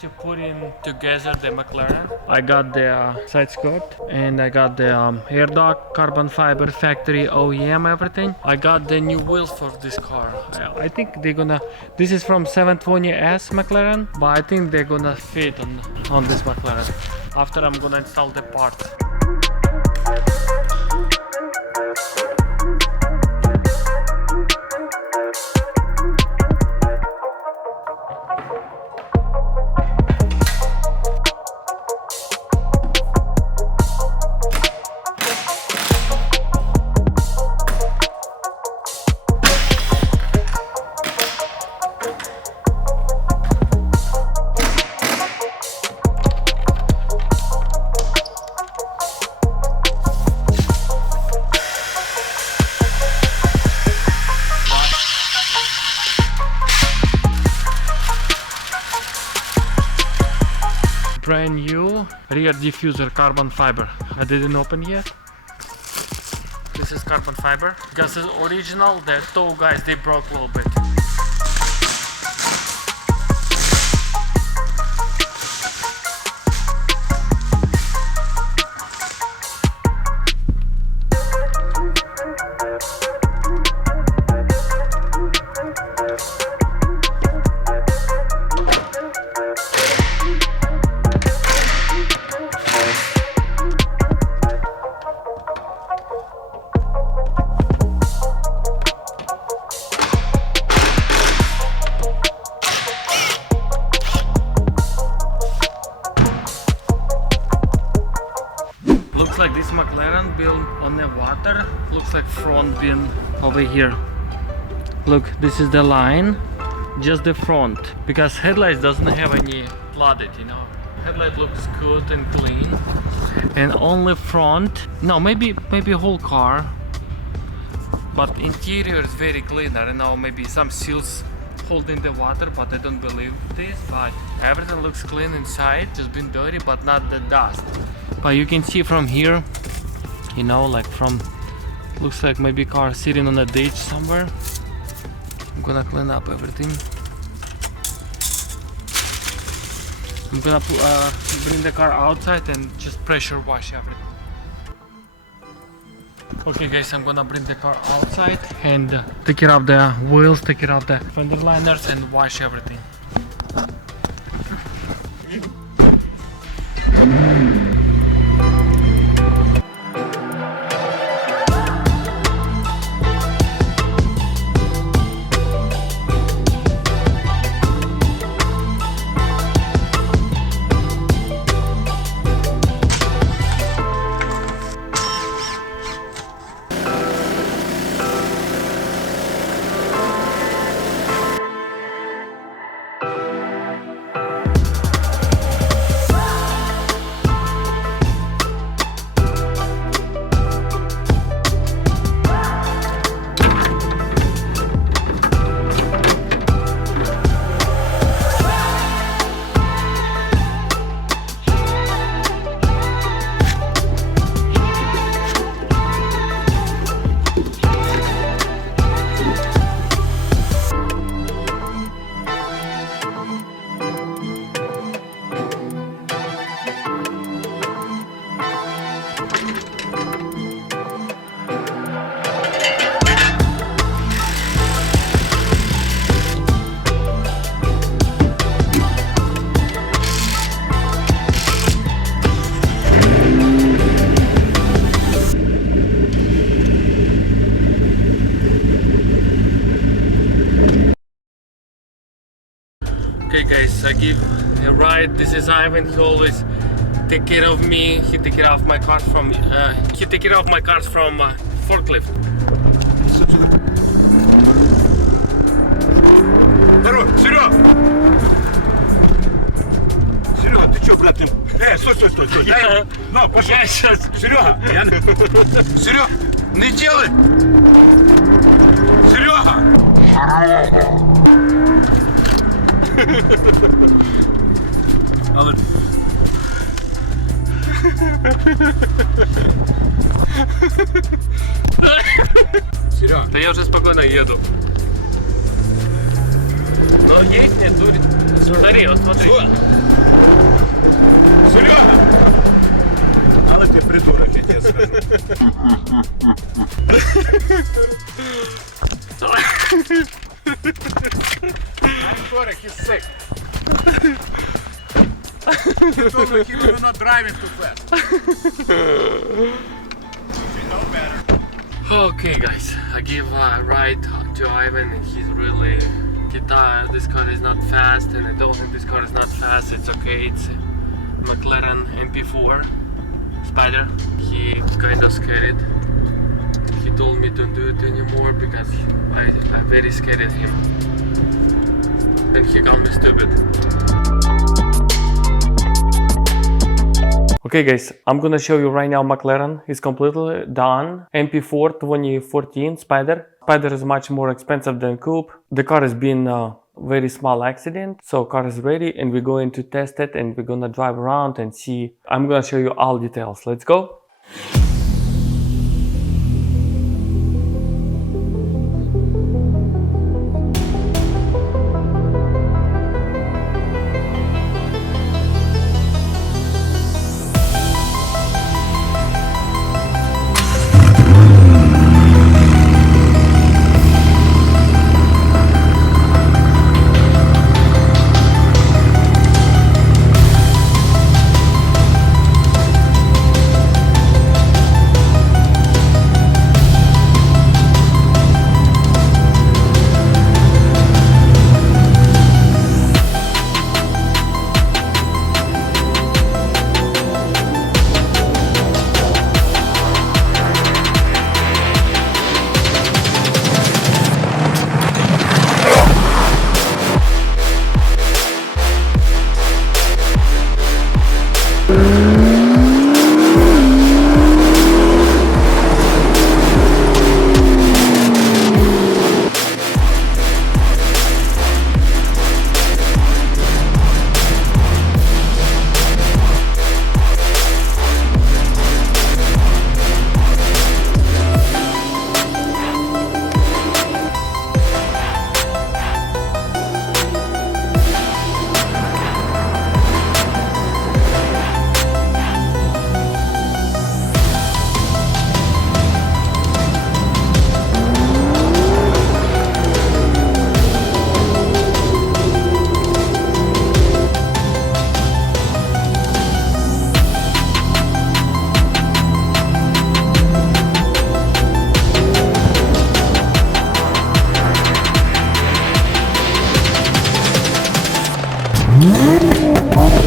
to put in together the McLaren. I got the side skirt and I got the air duct, carbon fiber, factory OEM, everything. I got the new wheels for this car. I think they're gonna, this is from 720S McLaren, but I think they're gonna fit on this McLaren. After I'm gonna install the parts. Brand new rear diffuser carbon fiber. I didn't open yet. This is carbon fiber because it's original. The toe guys, they broke a little bit. Looks like this McLaren built on the water. Looks like front bin over here. Look, this is the line, just the front, because headlights doesn't have any flooded, you know. Headlight looks good and clean, and only front. No, maybe whole car, but interior is very clean. I don't know, maybe some seals holding the water, but I don't believe this. But everything looks clean inside, just been dirty, but not the dust. But you can see from here, you know, like from, looks like maybe car sitting on a ditch somewhere. I'm gonna clean up everything. I'm gonna bring the car outside and just pressure wash everything. Okay guys, I'm gonna bring the car outside and take care of the wheels, take care of the fender liners and wash everything. Okay guys, I give a ride. This is Ivan. He always take care of me. He take care of my cars from forklift. Здорово, Серега! Серега, ты чё, брат? Стой! Ну, пошел! Я сейчас... Серега! Серега, не делай! Серега! Але... Серега! Да я уже спокойно еду. Но едь не дурит. Смотри, вот смотри. Що? Серйозно? Але ти придурок, я тебе скажу. I'm sorry, he's sick. You told me he was not driving too fast. You know better. Okay guys, I give a ride to Ivan and he's really tired. This car is not fast and I told him this car is not fast, it's okay, it's a McLaren MP4 Spider. He kind of scared. He told me don't do it anymore because I'm very scared of him. And he called me stupid. Okay guys, I'm gonna show you right now McLaren is completely done. MP4 2014 Spider. Spider is much more expensive than Coupe. The car has been a very small accident, so car is ready and we're going to test it and we're gonna drive around and see. I'm gonna show you all details. Let's go.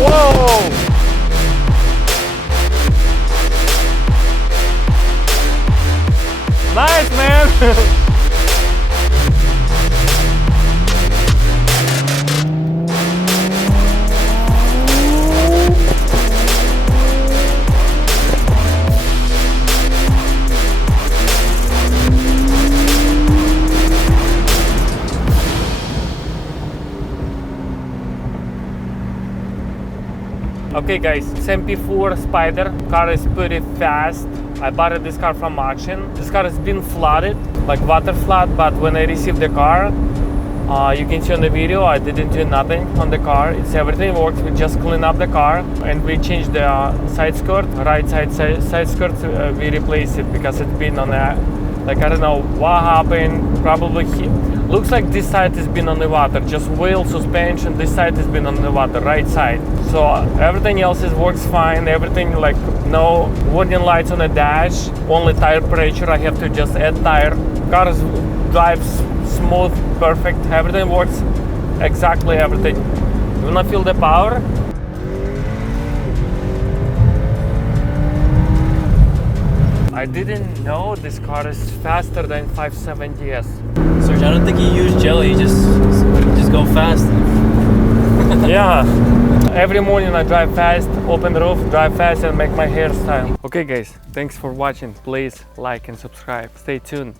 Whoa! Nice, man! Okay guys, it's MP4 Spider. Car is pretty fast. I bought this car from auction. This car has been flooded, like water flood, but when I received the car, you can see on the video, I didn't do nothing on the car. It's everything works. We just clean up the car and we changed the side skirt, right side skirt. We replaced it because it's been on a, like, I don't know what happened. Probably looks like this side has been on the water. Just wheel suspension. This side has been on the water, right side. So everything else works fine. Everything, like, no warning lights on the dash. Only tire pressure. I have to just add tire. Car drives smooth, perfect. Everything works exactly everything. You wanna feel the power? I didn't know this car is faster than 570S. So I don't think you use jelly, you just go fast. Yeah. Every morning I drive fast, open the roof, drive fast and make my hairstyle. Okay guys, thanks for watching. Please like and subscribe. Stay tuned.